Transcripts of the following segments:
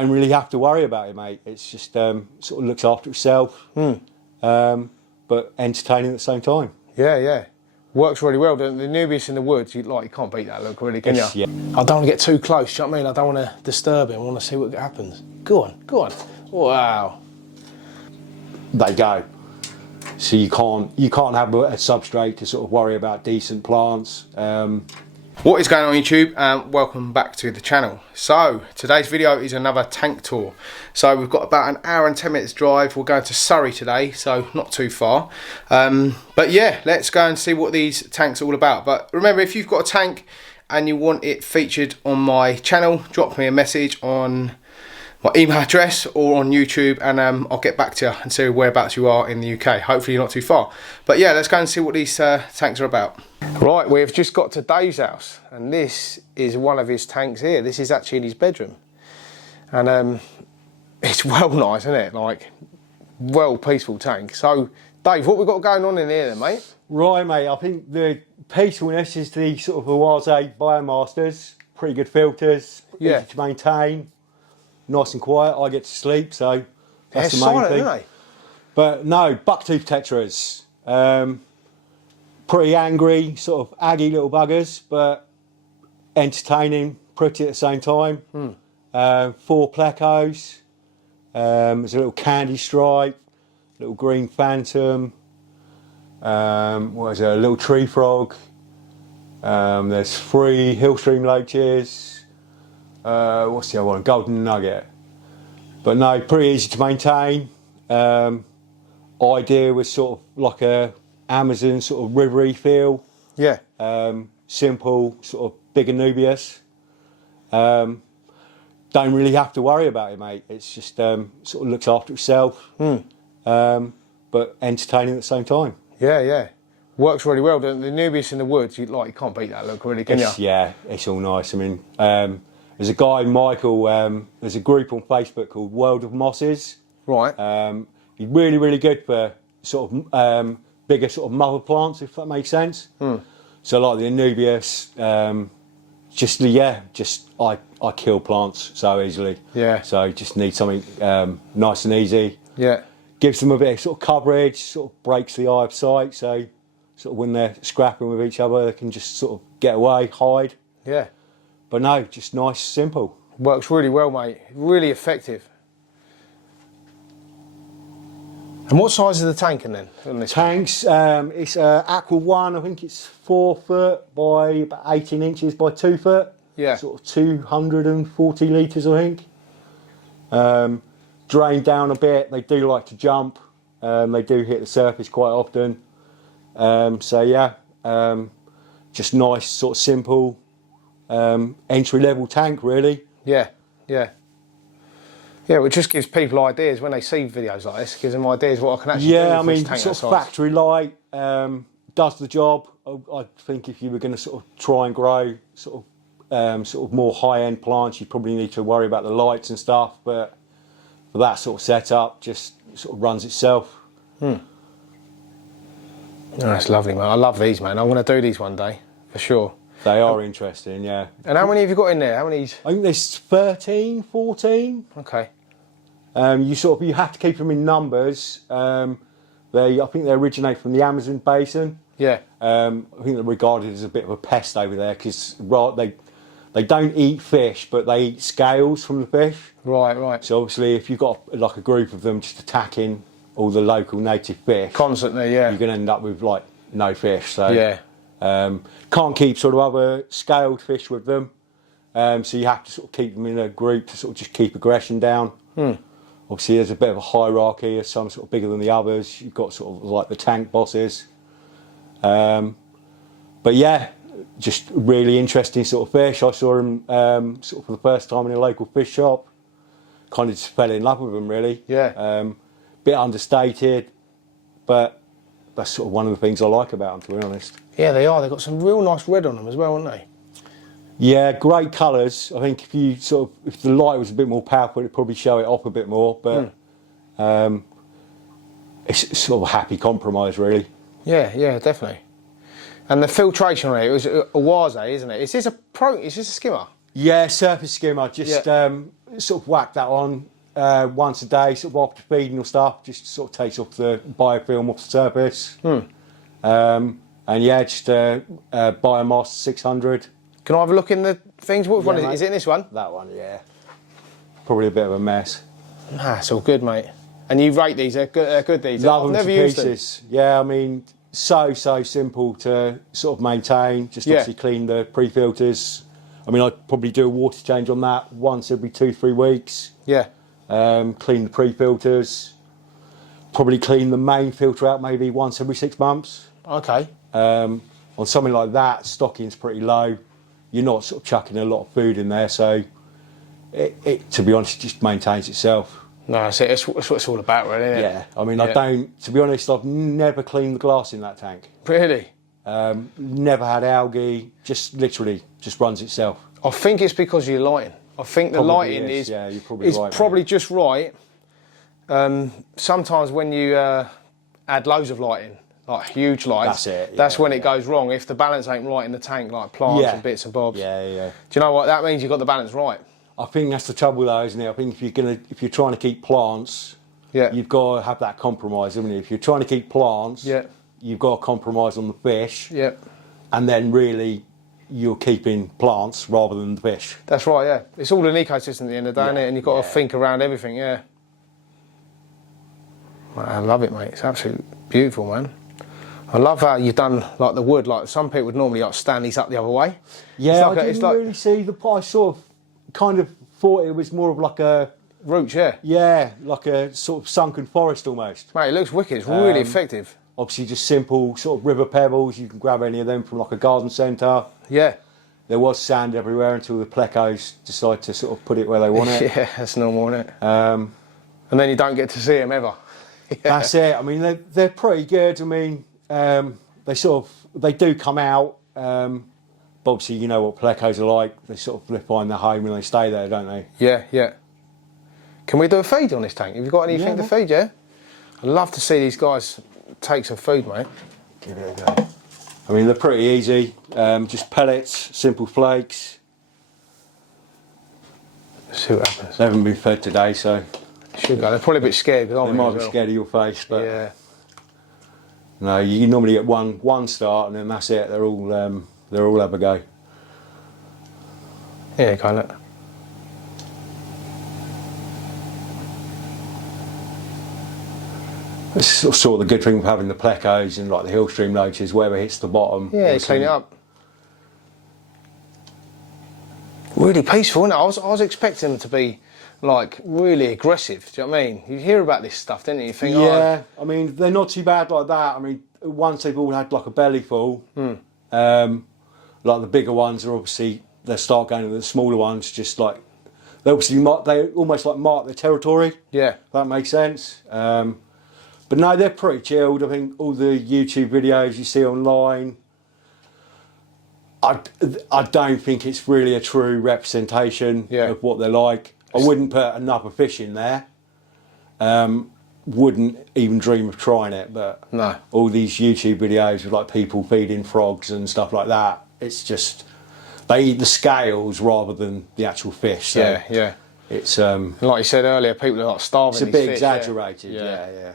don't really have to worry about it, mate. It's just sort of looks after itself, but entertaining at the same time. Yeah, yeah. Works really well. The Nubius in the woods, you can't beat that look, really, can you? Yeah. I don't want to get too close, you know what I mean? I don't want to disturb him. I want to see what happens. Go on, go on. Wow. They go. So you can't have a substrate to sort of worry about decent plants. What is going on YouTube, and welcome back to the channel. So today's video is another tank tour. So we've got about an hour and 10 minutes drive. We're going to Surrey today, so not too far. But yeah, let's go and see what these tanks are all about. But remember, if you've got a tank and you want it featured on my channel, drop me a message on my email address or on YouTube, and I'll get back to you and see whereabouts you are in the UK. Hopefully you're not too far. But yeah, let's go and see what these tanks are about. Right, we've just got to Dave's house, and this is one of his tanks here. This is actually his bedroom, and it's well nice, isn't it? Like, well peaceful tank. So Dave, what we've got going on in here then, mate? Right, mate, I think the peacefulness is the sort of Oase Biomasters. Pretty good filters, easy to maintain, nice and quiet. I get to sleep, so that's the main silent, thing. Aren't they? But no, BUCKTOOTH Tetras. Pretty angry, sort of aggy little buggers, but entertaining, pretty at the same time. 4 plecos. There's a little candy stripe, little green phantom. What is it? A little tree frog. There's 3 hillstream loaches. What's the other one? Golden nugget. But no, pretty easy to maintain. Idea was sort of like a Amazon sort of rivery feel. Yeah. Simple, sort of bigger Nubius. Don't really have to worry about it, mate. It's just sort of looks after itself, but entertaining at the same time. Yeah, yeah. Works really well. The Nubius in the woods, you can't beat that look, really, can you? Yeah, it's all nice. I mean, there's a guy, Michael, there's a group on Facebook called World of Mosses. Right. He's really, really good for sort of bigger sort of mother plants, if that makes sense. So like the Nubius, I kill plants so easily. Yeah. So just need something nice and easy. Yeah. Gives them a bit of sort of coverage, sort of breaks the eye of sight. So sort of when they're scrapping with each other, they can just sort of get away, hide. Yeah. But no, just nice, simple. Works really well, mate. Really effective. And what size is the tank in then? On this Tanks, it's Aqua 1, I think it's 4 foot by about 18 inches by 2 foot. Yeah. Sort of 240 litres, I think. Drain down a bit, they do like to jump. They do hit the surface quite often. So yeah, just nice, sort of simple, entry level tank really. Yeah, yeah. Yeah, well, it just gives people ideas when they see videos like this. Gives them ideas what I can actually do. Yeah, I with this mean, tank sort that of size. factory light, does the job. I think if you were going to sort of try and grow sort of more high-end plants, you probably need to worry about the lights and stuff. But for that sort of setup, just sort of runs itself. Oh, that's lovely, man. I love these, man. I'm going to do these one day, for sure. They are interesting, yeah. And how many have you got in there? How many? I think there's 13, 14. Okay. You have to keep them in numbers. I think they originate from the Amazon basin. Yeah. I think they're regarded as a bit of a pest over there because they don't eat fish, but they eat scales from the fish. Right, right. So obviously, if you've got like a group of them just attacking all the local native fish, Constantly, yeah. you're going to end up with like no fish. So yeah. Can't keep sort of other scaled fish with them. So you have to sort of keep them in a group to sort of just keep aggression down. Obviously, there's a bit of a hierarchy. There's some sort of bigger than the others. You've got sort of like the tank bosses. But yeah, just really interesting sort of fish. I saw them sort of for the first time in a local fish shop. Kind of just fell in love with them, really. Yeah. Bit understated, but that's sort of one of the things I like about them, to be honest. Yeah, they are. They've got some real nice red on them as well, haven't they? Yeah, great colours. I think if the light was a bit more powerful, it'd probably show it off a bit more. But it's sort of a happy compromise, really. Yeah, yeah, definitely. And the filtration rate, it was a Oase, isn't it? Is this a skimmer? Yeah, surface skimmer. Just sort of whack that on once a day, sort of after feeding or stuff, just sort of takes off the biofilm off the surface. And yeah, just biomass 600. Can I have a look in the things? What one is it? Mate. Is it in this one? That one, yeah. Probably a bit of a mess. Nah, it's all good, mate. And you rate these? They're good. These. Love I've them never to used them. pieces. Yeah, I mean, so simple to sort of maintain. Just obviously clean the pre-filters. I mean, I'd probably do a water change on that once every 2-3 weeks. Yeah. Clean the pre-filters. Probably clean the main filter out maybe once every 6 months. Okay. On something like that, stocking's pretty low. You're not sort of chucking a lot of food in there, so it to be honest, just maintains itself. No, that's it. That's what it's all about, really, isn't it? Yeah, I mean, I don't, to be honest, I've never cleaned the glass in that tank. Really? Never had algae, just literally just runs itself. I think it's because of your lighting. I think the lighting is yeah, you're probably right, probably mate. just right. Sometimes when you add loads of lighting, like huge lights, That's it, that's yeah, when it goes wrong. If the balance ain't right in the tank, like plants and bits and bobs. Yeah. Do you know what? That means you've got the balance right. I think that's the trouble though, isn't it? I think if you're trying to keep plants, Yeah. you've got to have that compromise, haven't you? If you're trying to keep plants, Yeah. you've got to compromise on the fish. Yeah. And then really you're keeping plants rather than the fish. That's right, yeah. It's all an ecosystem at the end of the day, Yeah, isn't it? And you've got to think around everything, yeah. I love it, mate. It's absolutely beautiful, man. I love how you've done like the wood. Like some people would normally like stand these up the other way. Yeah, It's like I didn't really see the. I sort of kind of thought it was more of like a roots, yeah. Yeah, like a sort of sunken forest almost. Mate, it looks wicked. It's really effective. Obviously, just simple sort of river pebbles. You can grab any of them from like a garden centre. Yeah. There was sand everywhere until the plecos decide to sort of put it where they want it. Yeah, that's normal, isn't it? And then you don't get to see them ever. Yeah. That's it. I mean, they're pretty good. I mean, they do come out. But obviously, you know what plecos are like. They sort of find their home and they stay there, don't they? Yeah, yeah. Can we do a feed on this tank? Have you got anything to feed, yeah? I'd love to see these guys take some food, mate. Give it a go. I mean, they're pretty easy. Just pellets, simple flakes. Let's see what happens. They haven't been fed today, so Should go. They're probably a bit scared. they might be scared of your face, but Yeah. no, you normally get one start and then that's it. They're all have a go. Yeah, go look. It's sort of the good thing of having the plecos and like the hill stream loaches, wherever hits the bottom. Yeah, you clean it up. Really peaceful, isn't it? I was expecting them to be like really aggressive. Do you know what I mean? You hear about this stuff, don't you? You think, yeah, I mean they're not too bad like that. I mean, once they've all had like a belly full, like the bigger ones are obviously they start going to the smaller ones. Just like they almost like mark their territory. Yeah. If that makes sense. But no, they're pretty chilled. I think all the YouTube videos you see online, I don't think it's really a true representation of what they're like. I wouldn't put another fish in there. Wouldn't even dream of trying it. But No. all these YouTube videos with like people feeding frogs and stuff like that, it's just they eat the scales rather than the actual fish. So Yeah, yeah. it's Like you said earlier, people are like starving. it's a these bit fish, exaggerated. Yeah. Yeah.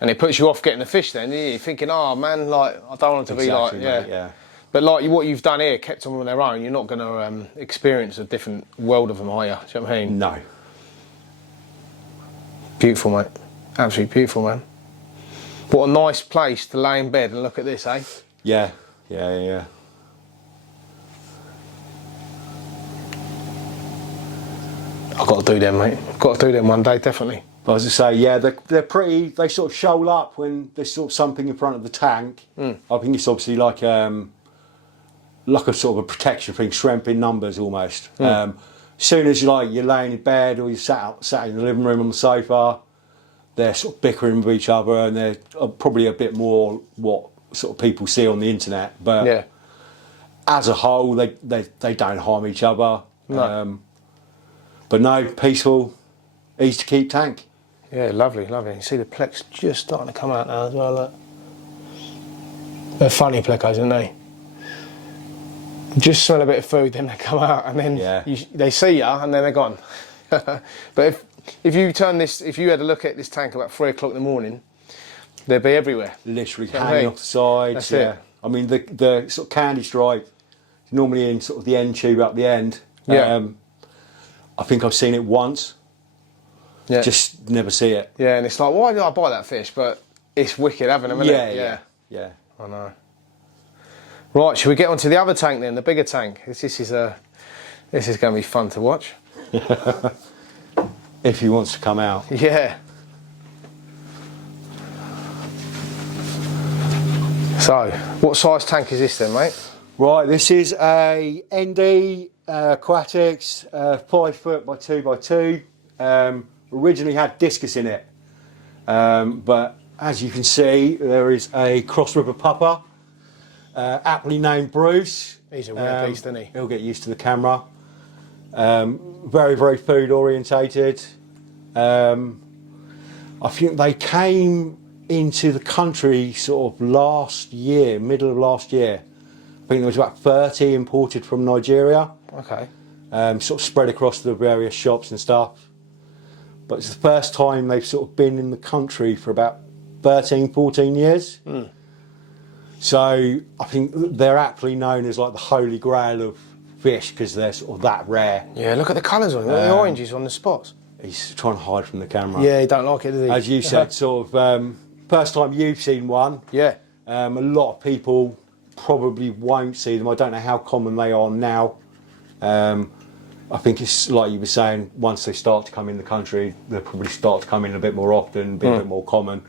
And it puts you off getting the fish. Then you're thinking, oh man, like I don't want it to Exactly, be like, mate, yeah. But like what you've done here, kept them on their own. You're not going to experience a different world of them, are you? Do you know what I mean? No. Beautiful, mate. Absolutely beautiful, man. What a nice place to lay in bed and look at this, eh? Yeah. I've got to do them, mate. Got to do them one day, definitely. I was to say, yeah, they're pretty. They sort of shoal up when there's sort of something in front of the tank. I think it's obviously like a sort of a protection thing, shrimp in numbers almost. As soon as you're laying in bed or you're sat in the living room on the sofa, they're sort of bickering with each other and they're probably a bit more what sort of people see on the internet. But Yeah. as a whole, they don't harm each other. No. But no, peaceful, easy to keep tank. Yeah, lovely, lovely. You see the plecs just starting to come out now as well. Look. They're funny plecos, aren't they? Just smell a bit of food, then they come out, and then they see you, and then they're gone. But if you turn this, if you had a look at this tank about 3 o'clock in the morning, they'd be everywhere. Literally what I hanging mean? off the sides. That's yeah. it. I mean, the sort of candy stripe is normally in sort of the end tube up the end. Yeah. I think I've seen it once. Yeah. Just never see it. Yeah, and it's like, why did I buy that fish? But it's wicked having them, isn't it? Yeah. I know. Right, should we get onto the other tank then, the bigger tank? This is going to be fun to watch. If he wants to come out. Yeah. So, what size tank is this then, mate? Right, this is a ND Aquatics 5 foot by 2 by 2. Originally had discus in it, but as you can see, there is a cross river pupper, aptly named Bruce. He's a rare beast, isn't he? He'll get used to the camera. Very, very food orientated. I think they came into the country sort of last year, middle of last year. I think there was about 30 imported from Nigeria. Okay. Sort of spread across the various shops and stuff. But it's the first time they've sort of been in the country for about 13, 14 years. Mm. So I think they're aptly known as like the holy grail of fish because they're sort of that rare. Yeah, look at the colours on it. Look at the oranges on the spots. He's trying to hide from the camera. Yeah, he don't like it, does he? As you said, sort of first time you've seen one. Yeah. A lot of people probably won't see them. I don't know how common they are now. I think it's like you were saying, once they start to come in the country, they'll probably start to come in a bit more often, be a bit more common.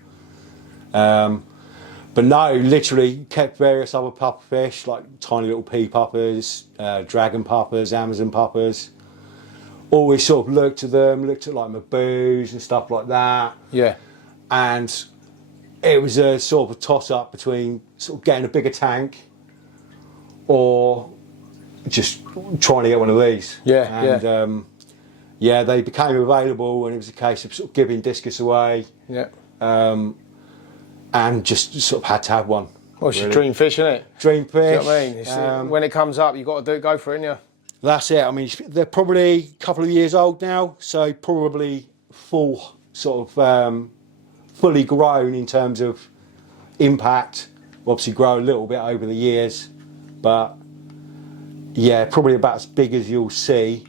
But no, literally kept various other puffer fish, like tiny little pea puppers, dragon puppers, Amazon puppers. Always sort of looked at them, looked at like my boos and stuff like that. Yeah. And it was a sort of a toss-up between sort of getting a bigger tank or just trying to get one of these. Yeah, and, yeah, they became available and it was a case of sort of giving discus away. Yeah. And just sort of had to have one. Well, it's your dream fish, isn't it? Dream fish. Do you know what I mean? It's, when it comes up, you've got to go for it, ain't you? That's it. I mean, they're probably a couple of years old now, so probably full sort of fully grown in terms of impact. Obviously grow a little bit over the years, but yeah, probably about as big as you'll see.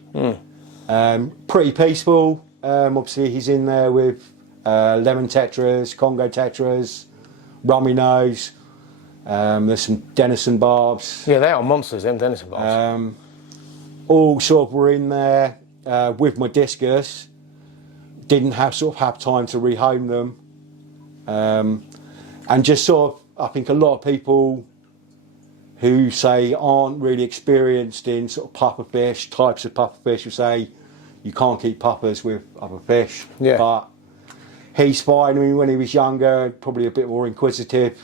Pretty peaceful. Obviously he's in there with lemon tetras, Congo tetras, rummy nose. There's some Denison barbs. Yeah, they are monsters, them Denison barbs. All sort of were in there with my discus. Didn't have time to rehome them, and just sort of, I think a lot of people who say aren't really experienced in sort of puffer fish, types of puffer fish, will say you can't keep puffers with other fish. Yeah. But he's fine. I mean, when he was younger, probably a bit more inquisitive.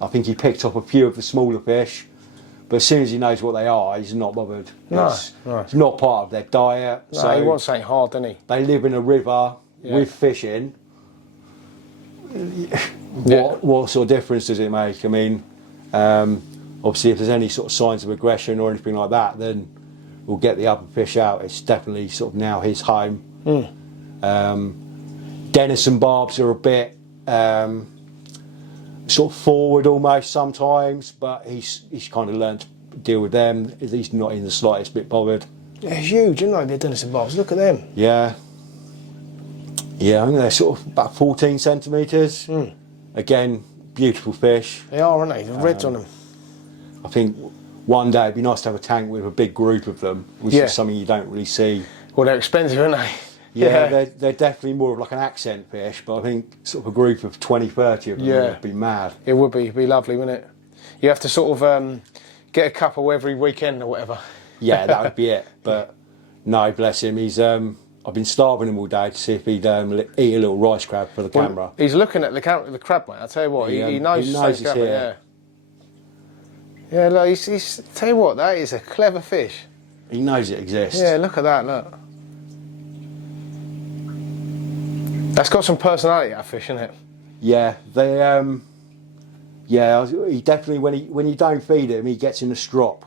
I think he picked up a few of the smaller fish. But as soon as he knows what they are, he's not bothered. No, It's not part of their diet. No, so he wants something hard, doesn't he? they live in a river with fishing. What sort of difference does it make? I mean, obviously if there's any sort of signs of aggression or anything like that, then we'll get the other fish out. It's definitely sort of now his home. Denison barbs are a bit sort of forward almost sometimes, but he's kind of learned to deal with them. He's not in the slightest bit bothered. They're huge, aren't they? They're Denison barbs. Look at them. Yeah. Yeah, I think they're sort of about 14 centimetres. Again, beautiful fish. They are, aren't they? The reds on them. I think one day it'd be nice to have a tank with a big group of them, which is something you don't really see. Well, they're expensive, aren't they? Yeah, they're definitely more of like an accent fish, but I think sort of a group of 20, 30 of them would be mad. It would be. It'd be lovely, wouldn't it? You have to sort of get a couple every weekend or whatever. Yeah, that would be it. But no, bless him. He's I've been starving him all day to see if he'd eat a little rice crab for the camera. He's looking at the crab, mate. I tell you what, he knows he's here. Yeah, look, he's tell you what, that is a clever fish. He knows it exists. Yeah, look at that. Look. That's got some personality, that fish, isn't it? Yeah, they. Yeah, he definitely when you don't feed him, he gets in a strop,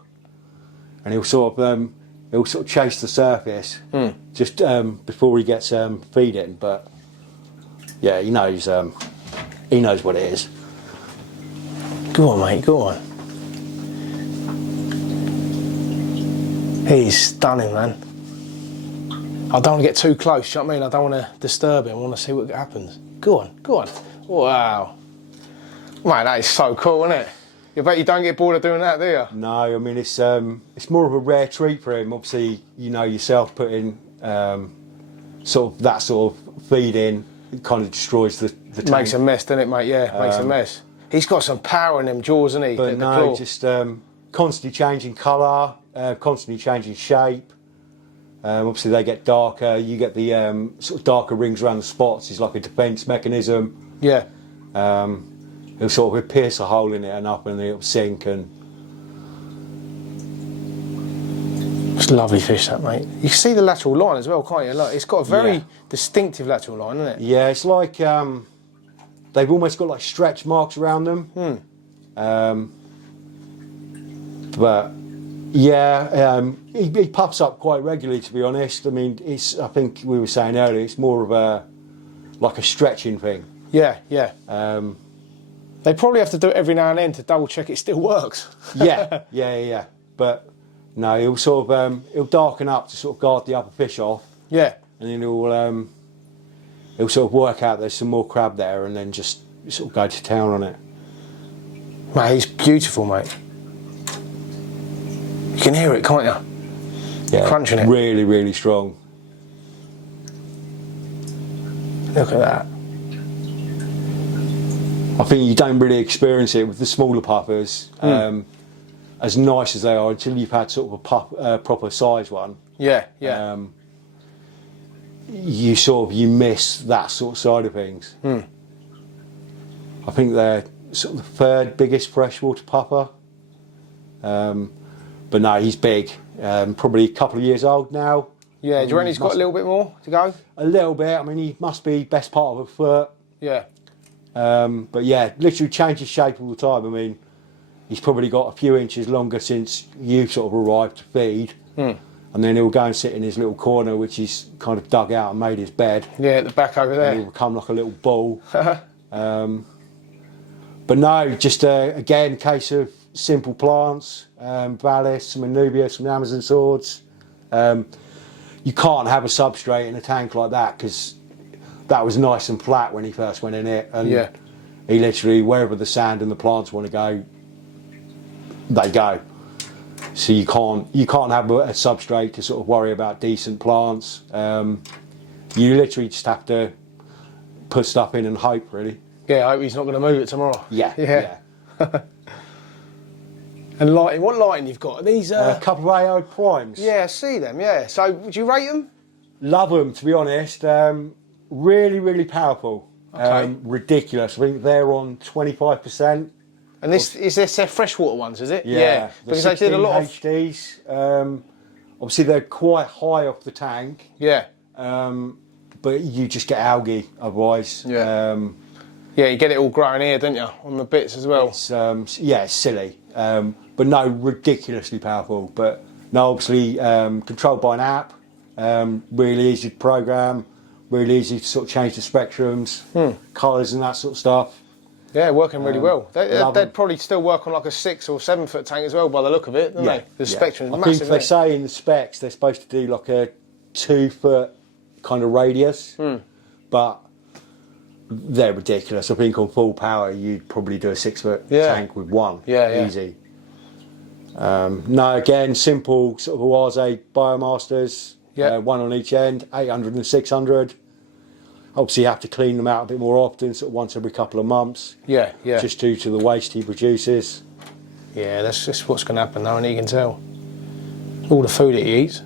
and he'll sort of he'll sort of chase the surface just before he gets feeding. But yeah, he knows what it is. Go on, mate, go on. He's stunning, man. I don't want to get too close, you know what I mean? I don't want to disturb him, I want to see what happens. Go on, go on. Wow. Mate, that is so cool, isn't it? You bet you don't get bored of doing that, do you? No, I mean, it's more of a rare treat for him. Obviously, you know yourself, putting sort of that sort of feed in, it kind of destroys the tank. Makes a mess, doesn't it, mate? Yeah, makes a mess. He's got some power in them jaws, hasn't he? But no, just constantly changing colour, constantly changing shape. Obviously, they get darker. You get the sort of darker rings around the spots. It's like a defence mechanism. Yeah. He'll sort of pierce a hole in it and up, and it'll sink. And it's a lovely fish, that, mate. You can see the lateral line as well, can't you? Look, it's got a very distinctive lateral line, isn't it? Yeah, it's like they've almost got like stretch marks around them. But yeah, he puffs up quite regularly, to be honest. I mean, I think we were saying earlier, it's more of like a stretching thing. Yeah, yeah. They probably have to do it every now and then to double check it still works. yeah. But no, he'll sort of he'll darken up to sort of guard the upper fish off. Yeah. And then he'll sort of work out there's some more crab there, and then just sort of go to town on it. Mate, he's beautiful, mate. You can hear it, can't you? Yeah, crunching it. Really, really strong. Look at that. I think you don't really experience it with the smaller puffers, as nice as they are, until you've had sort of a proper size one. Yeah, yeah. You miss that sort of side of things. I think they're sort of the third biggest freshwater puffer. But no, he's big. Probably a couple of years old now. Yeah, do you reckon he's got a little bit more to go? A little bit. I mean, he must be best part of a foot. Yeah. But yeah, literally changes shape all the time. I mean, he's probably got a few inches longer since you sort of arrived to feed. And then he'll go and sit in his little corner, which he's kind of dug out and made his bed. Yeah, at the back over there. And he'll become like a little ball. But no, just again, case of simple plants, Valis, some Anubia, some Amazon swords. You can't have a substrate in a tank like that, because that was nice and flat when he first went in it. And he literally, wherever the sand and the plants want to go, they go. So you can't have a substrate to sort of worry about decent plants. You literally just have to put stuff in and hope, really. Yeah, I hope he's not going to move it tomorrow. Yeah. And lighting, what lighting you've got? Are these a couple of AO primes. Yeah, I see them, yeah. So, would you rate them? Love them, to be honest. Really, really powerful. Okay. Ridiculous. I think they're on 25%. And this is their freshwater ones, is it? Yeah. Because they did a lot of HDs. Obviously, they're quite high off the tank. Yeah. But you just get algae otherwise. Yeah. Yeah, you get it all growing here, don't you, on the bits as well? It's silly. But no, ridiculously powerful. But no, obviously controlled by an app. Really easy to program. Really easy to sort of change the spectrums, colours and that sort of stuff. Yeah, working really well. They'd probably still work on like a 6 or 7 foot tank as well, by the look of it, don't they? The spectrum is massive. I think they say in the specs they're supposed to do like a 2 foot kind of radius, but they're ridiculous. I think on full power you'd probably do a 6 foot tank with one. Easy. No, again, simple sort of Oase Biomasters. One on each end, 800 and 600. Obviously, you have to clean them out a bit more often, sort of once every couple of months. Yeah. Just due to the waste he produces. Yeah, that's just what's going to happen now, and you can tell. All the food he eats.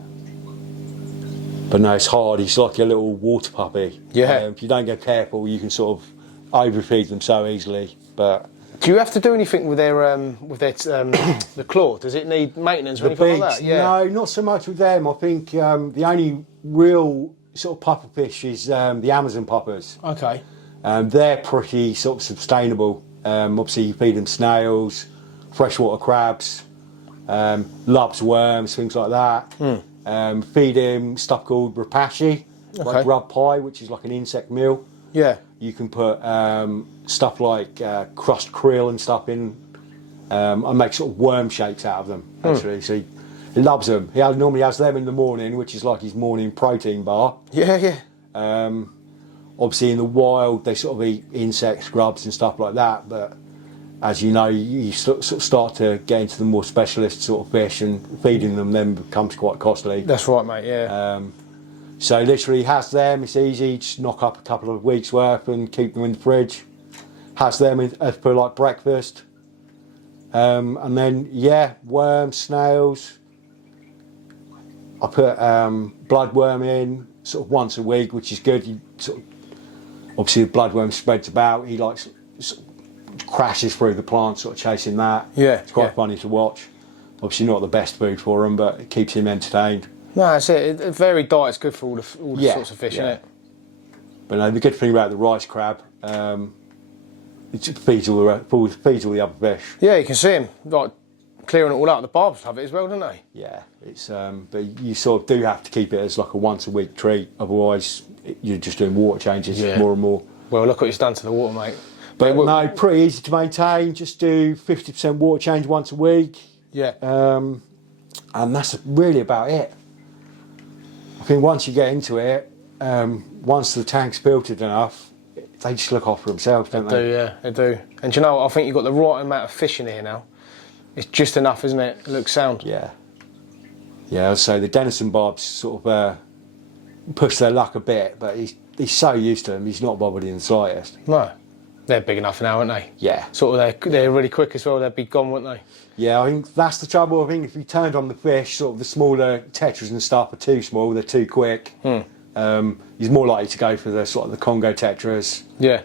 But no, it's hard. He's like a little water puppy. Yeah. If you don't get careful, you can sort of overfeed them so easily. But do you have to do anything with their the claw? Does it need maintenance or anything like that? Yeah. No, not so much with them. I think the only real sort of puffer fish is the Amazon puffers. Okay. They're pretty sort of sustainable. Obviously, you feed them snails, freshwater crabs, lobs, worms, things like that. Feed him stuff called rapashi, like rub pie, which is like an insect meal. Yeah. You can put stuff like crushed krill and stuff in. I make sort of worm shapes out of them, actually. So he loves them. He normally has them in the morning, which is like his morning protein bar. Yeah, yeah. Obviously, in the wild, they sort of eat insects, grubs and stuff like that. But as you know, you sort of start to get into the more specialist sort of fish, and feeding them then becomes quite costly. That's right, mate, yeah. So literally has them, it's easy, just knock up a couple of weeks worth and keep them in the fridge. Has them as per like breakfast. And then, yeah, worms, snails. I put bloodworm in sort of once a week, which is good. You sort of, obviously the bloodworm spreads about, he likes sort of crashes through the plant, sort of chasing that. Yeah, it's quite funny to watch. Obviously not the best food for him, but it keeps him entertained. No, that's it. A varied diet's good for all the sorts of fish, isn't it? But no, the good thing about the rice crab, it feeds all the other fish. Yeah, you can see him like clearing it all out. The barbs love it as well, don't they? Yeah, it's but you sort of do have to keep it as like a once a week treat. Otherwise, you're just doing water changes more and more. Well, look what it's done to the water, mate. But no, pretty easy to maintain. Just do 50% water change once a week. Yeah. And that's really about it. I think once you get into it, once the tank's filtered enough, they just look after themselves, don't they? They do, yeah, they do. And do you know what? I think you've got the right amount of fish in here now. It's just enough, isn't it? It looks sound. Yeah. Yeah, I'd say the Denison barbs sort of push their luck a bit, but he's so used to them, he's not bothered in the slightest. No. They're big enough now, aren't they? Yeah. Sort of, they're really quick as well, they'd be gone, wouldn't they? Yeah, I think that's the trouble. I think if you turned on the fish, sort of the smaller tetras and stuff are too small, they're too quick. He's more likely to go for the sort of the Congo tetras. Yeah.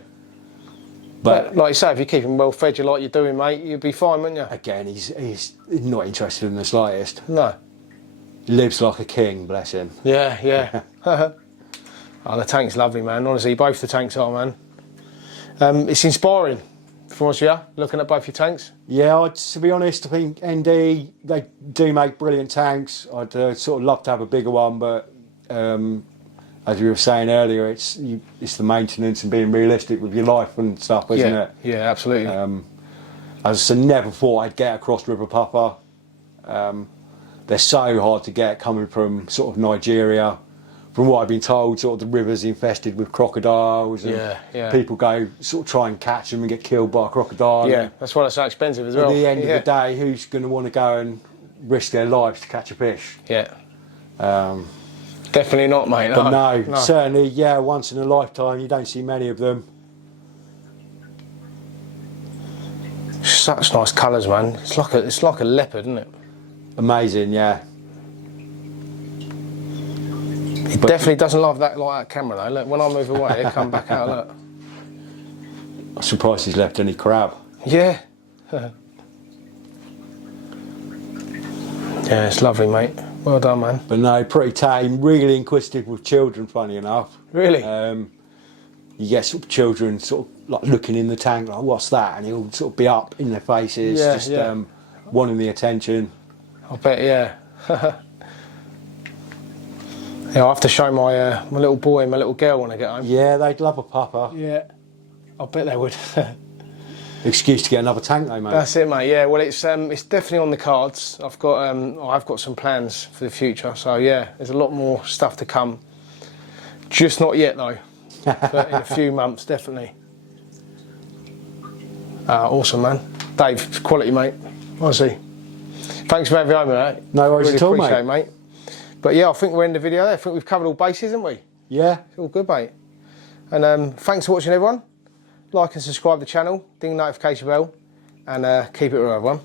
But like you say, if you keep him well fed, like you're doing, mate, you'll be fine, wouldn't you? Again, he's not interested in the slightest. No. He lives like a king, bless him. Yeah, yeah. Oh, the tank's lovely, man. Honestly, both the tanks are, man. It's inspiring, if I'm honest with you, looking at both your tanks. Yeah, to be honest, I think ND, they do make brilliant tanks. I'd sort of love to have a bigger one, but as you were saying earlier, it's the maintenance and being realistic with your life and stuff, isn't it? Yeah, absolutely. As I said, never thought I'd get a cross river puffer. They're so hard to get coming from sort of Nigeria. From what I've been told, sort of the river's infested with crocodiles, and people go sort of try and catch them and get killed by a crocodile. Yeah, that's why it's so expensive as well. At the end of the day, who's going to want to go and risk their lives to catch a fish? Yeah. Definitely not, mate. But no, certainly, yeah, once in a lifetime, you don't see many of them. Such nice colours, man. It's like a leopard, isn't it? Amazing, yeah. It definitely doesn't like that camera though. Look, when I move away, it come back out. Look. I'm surprised he's left any crab. Yeah. Yeah, it's lovely, mate. Well done, man. But no, pretty tame. Really inquisitive with children. Funny enough. Really. You get sort of children sort of like looking in the tank, like what's that, and he'll sort of be up in their faces, wanting the attention. I bet, yeah. Yeah, I have to show my my little boy and my little girl when I get home. Yeah, they'd love a pupper. Yeah, I bet they would. Excuse to get another tank though, mate. That's it, mate. Yeah, well, it's definitely on the cards. I've got some plans for the future. So yeah, there's a lot more stuff to come. Just not yet though, but in a few months definitely. Awesome, man. Dave, quality, mate. Honestly, thanks for having me over, mate. No worries at all, mate. Appreciate it, mate. But yeah, I think we're in the video there. I think we've covered all bases, haven't we? Yeah. It's all good, mate. And thanks for watching, everyone. Like and subscribe to the channel, ding the notification bell, and keep it real, everyone.